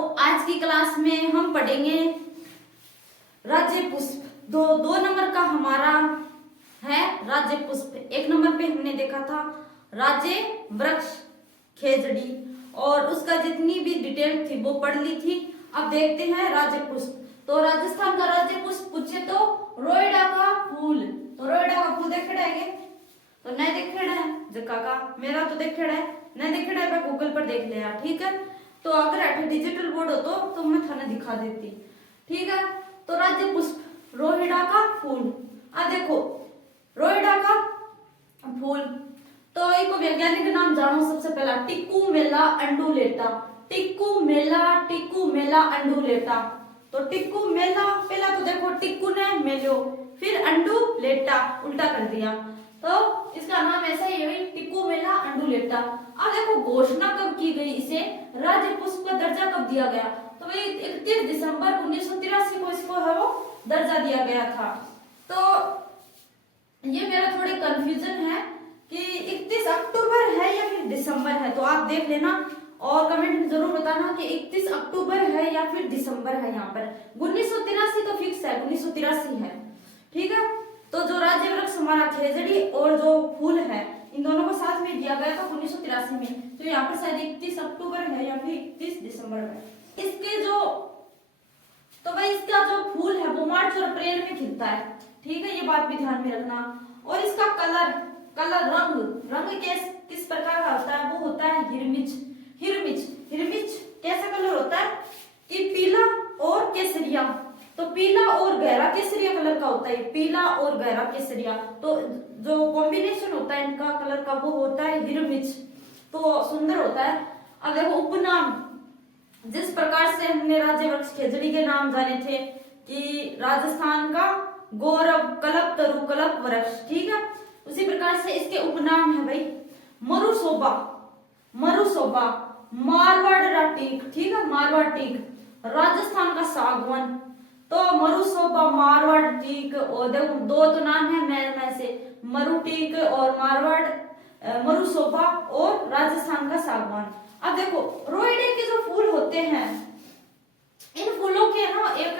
आज की क्लास में हम पढ़ेंगे राज्य पुष्प। दो नंबर का हमारा है राज्य पुष्प। एक नंबर पे हमने देखा था राज्य वृक्ष खेजड़ी और उसका जितनी भी डिटेल थी वो पढ़ ली थी। अब देखते हैं राज्य पुष्प। तो राजस्थान का राज्य पुष्प पूछे तो रोइडा का फूल। तो रोइडा का फूल देख रहे हैं तो नहीं देख रहे हैं जक्का का मेरा तो देख रहा है नहीं देख रहा है, मैं गूगल पर देख लिया। ठीक है, तो अगर ऐसे डिजिटल बोर्ड हो तो मैं थाने दिखा देती। ठीक है, तो राज्य पुष्प रोहिड़ा का फूल। आ देखो रोहिड़ा का फूल। तो एक वैज्ञानिक नाम जानो सबसे पहला टिक्कूमेला अंडुलेटा। टिक्कूमेला अंडुलेटा। तो टिक्कूमेला पहला तो देखो टिक्कू ने मेलो फिर अंडुलेटा उल्टा कर दिया तो इसका नाम ऐसा ही है टिक्कूमेला अंडुलेटा। अब देखो घोषणा कब की गई, इसे राज्य पुष्प का दर्जा कब दिया गया? तो भाई 31 दिसंबर 1983 को इसको है वो दर्जा दिया गया था। तो ये मेरा थोड़ी कंफ्यूजन है कि 31 अक्टूबर है या फिर दिसंबर है, तो आप देख लेना और कमेंट में जरूर बताना कि 31 अक्टूबर है या फिर दिसंबर है। यहाँ पर 1983 तो फिक्स है, 1983 है। ठीक है, तो जो राज्य वृक्ष हमारा खेजड़ी और जो फूल है इन दोनों को साथ में दिया गया था 1983 में। तो यहाँ पर शायद 31 अक्टूबर है या फिर 31 दिसंबर है। इसके जो तो भाई इसका जो फूल है वो मार्च और अप्रैल में खिलता है। ठीक है, ये बात भी ध्यान में रखना। और इसका कलर रंग किस प्रकार का होता है? वो होता है हिरमिच कैसा कलर होता है कि पीला और केसरिया। तो पीला और गहरा केसरिया कलर का होता है, पीला और गहरा केसरिया। तो जो कॉम्बिनेशन होता है इनका कलर का वो होता है हिरमिच। तो सुंदर होता है। अब देखो उपनाम, जिस प्रकार से हमने राज्य वृक्ष खेजड़ी के नाम जाने थे कि राजस्थान का गौरव कल्प वृक्ष। ठीक है, उसी प्रकार से इसके उपनाम है भाई मरुशोभा, मारवाड़ टीक। ठीक है, मारवाड़ टीक, राजस्थान का सागवान। तो मरुशोभा, मारवाड़ टीक और देखो दो तो नाम है में से मरु टीक और मारवाड़ मरुशोभा और राजस्थान का सागवान। अब देखो रोइडे के जो फूल होते हैं इन फूलों के ना एक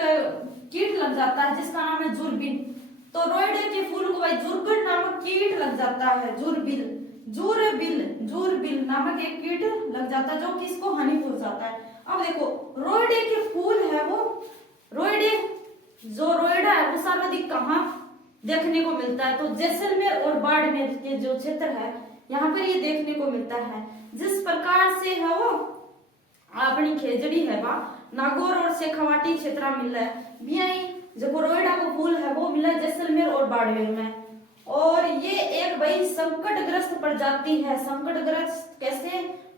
कीट लग जाता है जिसका नाम है जुरबिन। तो रोइडे के फूल को भाई जुरबिन नामक कीट लग जाता है। जुरबिल नामक एक कीट लग जाता है जो कि इसको हानि पहुंचाता है। अब देखो रोइडे के फूल है वो रोइडा है वो सर्वाधिक कहाँ देखने को मिलता है? तो जैसलमेर और बाड़मेर के जो क्षेत्र है यहाँ पर ये देखने को मिलता है। जिस प्रकार से है वो अपनी खेजड़ी है वह नागौर और शेखावाटी क्षेत्र में मिला है। जो रोइडा का फूल है वो मिला जैसलमेर और बाड़मेर में। और ये एक भाई संकटग्रस्त प्रजाति है। संकटग्रस्त कैसे?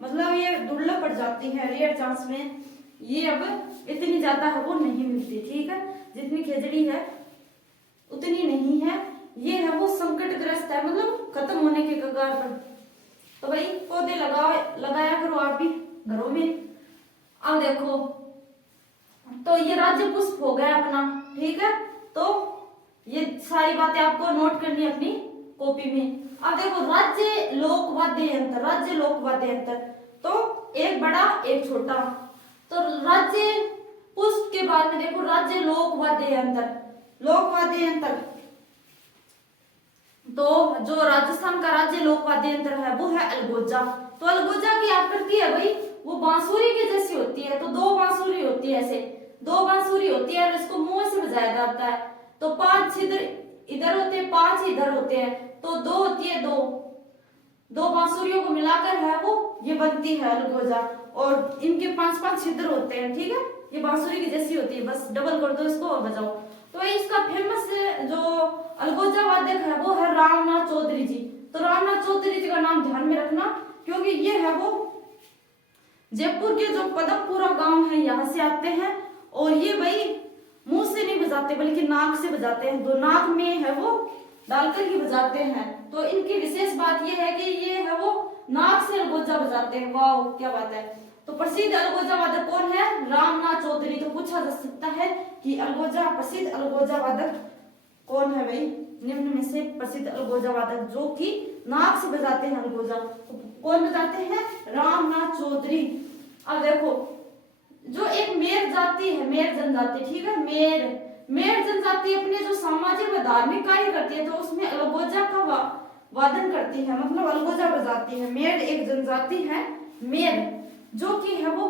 मतलब ये दुर्लभ प्रजाति है, रेयर चांस में ये अब इतनी ज्यादा है वो नहीं मिलती। ठीक है, जितनी खेजड़ी है उतनी नहीं है। ये है वो संकटग्रस्त है, मतलब खत्म होने के कगार पर। तो भाई पौधे लगाया करो आप भी घरों में। अब देखो तो ये राज्य पुष्प हो गया अपना। ठीक है, तो ये सारी बातें आपको नोट करनी है अपनी कॉपी में। अब देखो राज्य लोक वाद्य यंत्र तो एक बड़ा एक छोटा। तो राज्य पुष्प के बाद में देखो राज्य लोक वाद्य यंत्र। तो जो राजस्थान का राज्य लोक वाद्य यंत्र है वो है अलगोजा। तो अलगोजा की आकृति है भाई वो बांसुरी की जैसी होती है। तो दो बांसुरी होती है, ऐसे दो बांसुरी होती है और इसको मुंह से बजाया जाता है। तो 5 छिद्र इधर होते हैं, 5 इधर होते हैं। तो 2 होती है, दो बांसुरियों को मिलाकर है वो ये बनती है अलगोजा। और इनके 5-5 छिद्र होते हैं। ठीक है, ये बांसुरी की जैसी होती है, बस डबल कर दो इसको और बजाओ। तो इसका फेमस जो अलगोजा वादक है वो है रामनाथ चौधरी जी। तो रामनाथ चौधरी जी का नाम ध्यान में रखना क्योंकि ये है वो जयपुर के जो पदमपुरा गांव है यहाँ से आते हैं। और ये भाई मुंह से नहीं बजाते बल्कि नाक से बजाते हैं। तो नाक में है वो डालकर ही बजाते हैं। तो इनकी विशेष बात ये है कि ये है वो नाक से अलगोजा बजाते हैं। वाह क्या बात है। तो प्रसिद्ध अलगोजा वादक कौन है? रामनाथ चौधरी। तो पूछा जा सकता है कि प्रसिद्ध अलगोजा वादक कौन है भाई? निम्न में से प्रसिद्ध अलगोजा वादक जो कि नाक से बजाते हैं अलगोजा, तो कौन बजाते हैं? रामनाथ चौधरी। अब देखो जो मेर जाति है, मेर जनजाति, ठीक है। मेर जनजाति अपने जो सामाजिक व धार्मिक कार्य करती है तो उसमें अलगोजा का वादन करती है, मतलब अलगोजा बजाती है। मेर एक जनजाति है, मेर, जो कि है वो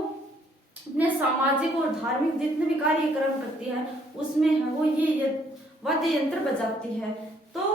अपने सामाजिक और धार्मिक जितने भी कार्यक्रम करती है उसमें है वो ये वाद्य यंत्र बजाती है।